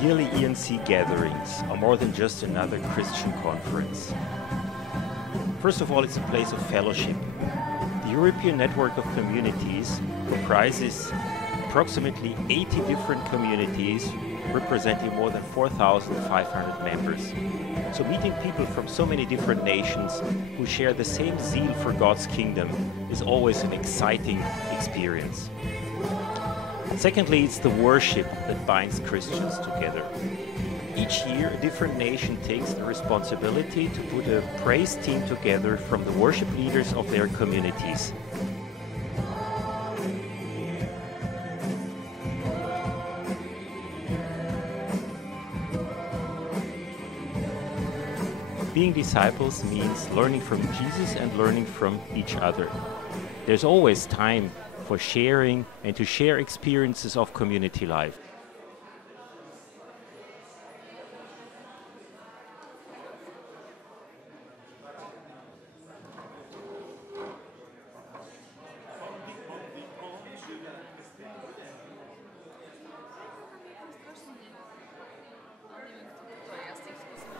Yearly E.N.C. gatherings are more than just another Christian conference. First of all, it's a place of fellowship. The European Network of Communities comprises approximately 80 different communities representing more than 4,500 members. So meeting people from so many different nations who share the same zeal for God's kingdom is always an exciting experience. Secondly, it's the worship that binds Christians together. Each year, a different nation takes the responsibility to put a praise team together from the worship leaders of their communities. Being disciples means learning from Jesus and learning from each other. There's always time for sharing and to share experiences of community life.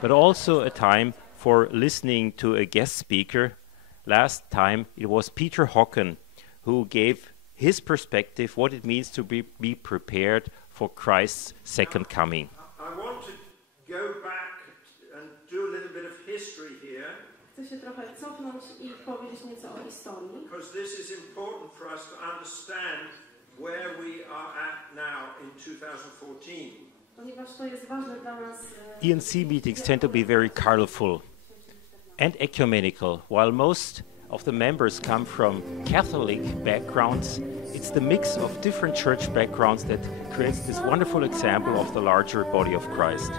But also a time for listening to a guest speaker. Last time it was Peter Hocken who gave his perspective, what it means to be prepared for Christ's second coming. I want to go back and do a little bit of history here. Chcę się trochę cofnąć i powiedzieć nieco o historii. Because this is important for us to understand where we are at now in 2014. Ponieważ to jest ważne dla nas. E.N.C. meetings tend to be very colorful and ecumenical. While most of the members come from Catholic backgrounds, it's the mix of different church backgrounds that creates this wonderful example of the larger body of Christ.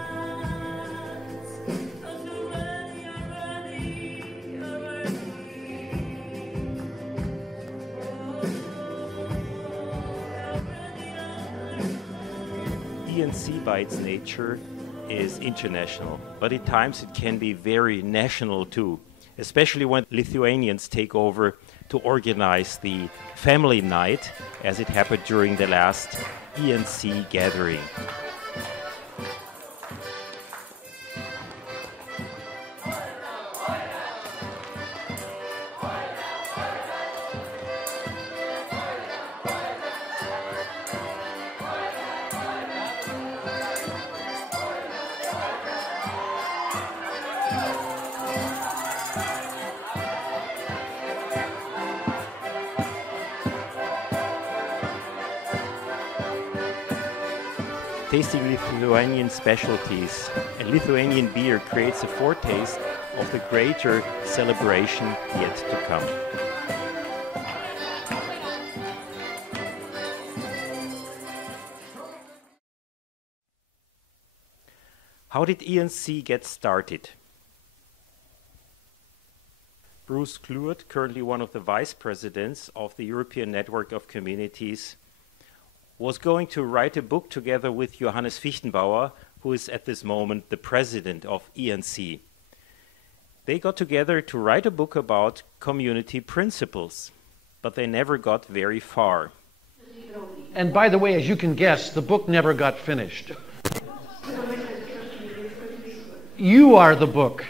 E.N.C. by its nature is international, but at times it can be very national too, especially when Lithuanians take over to organize the family night, as it happened during the last E.N.C. gathering. Tasting Lithuanian specialties and Lithuanian beer creates a foretaste of the greater celebration yet to come. How did E.N.C. get started? Bruce Kluert, currently one of the vice presidents of the European Network of Communities, was going to write a book together with Johannes Fichtenbauer, who is at this moment the president of E.N.C. They got together to write a book about community principles, but they never got very far. And by the way, as you can guess, the book never got finished. You are the book.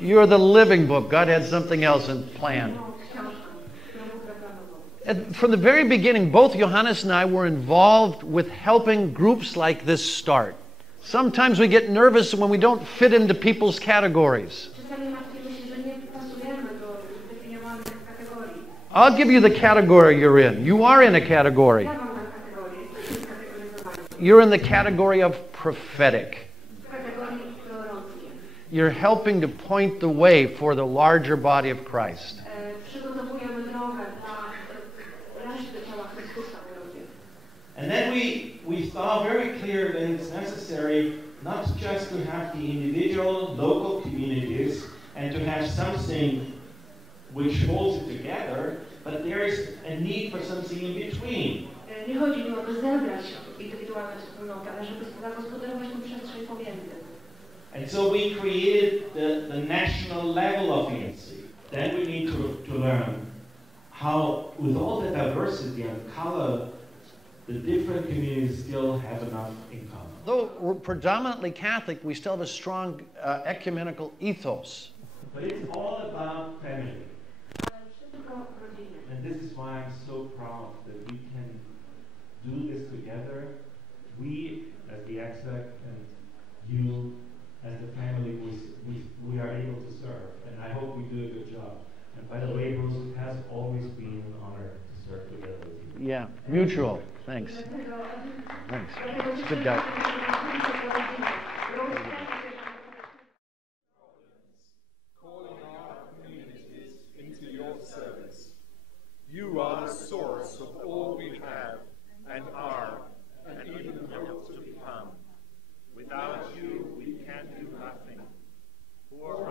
You're the living book. God had something else in plan. And from the very beginning, both Johannes and I were involved with helping groups like this start. Sometimes we get nervous when we don't fit into people's categories. I'll give you the category you're in. You are in a category. You're in the category of prophetic. You're helping to point the way for the larger body of Christ. And then we saw very clear that it's necessary not just to have the individual local communities and to have something which holds it together, but there is a need for something in between. Nie chodzi mi o to zebrać indywidualne wspólnoty, ale żeby zagospodarować tę przestrzeń pomiędzy. And so we created the national level of E.N.C. Then we need to learn how, with all the diversity and color the different communities still have enough in common. Though we're predominantly Catholic, we still have a strong ecumenical ethos. But it's all about family. And this is why I'm so proud that we can do this together. We, as the exec, and you, as the family, we are able to serve. And I hope we do a good job. And by the way, Bruce, it has always been an honor to serve together with you. Yeah, mutual. Thanks. Thanks. Good guy. Calling our communities into your service. You are the source of all we have and are, and even hope to become. Without you, we can do nothing. Who are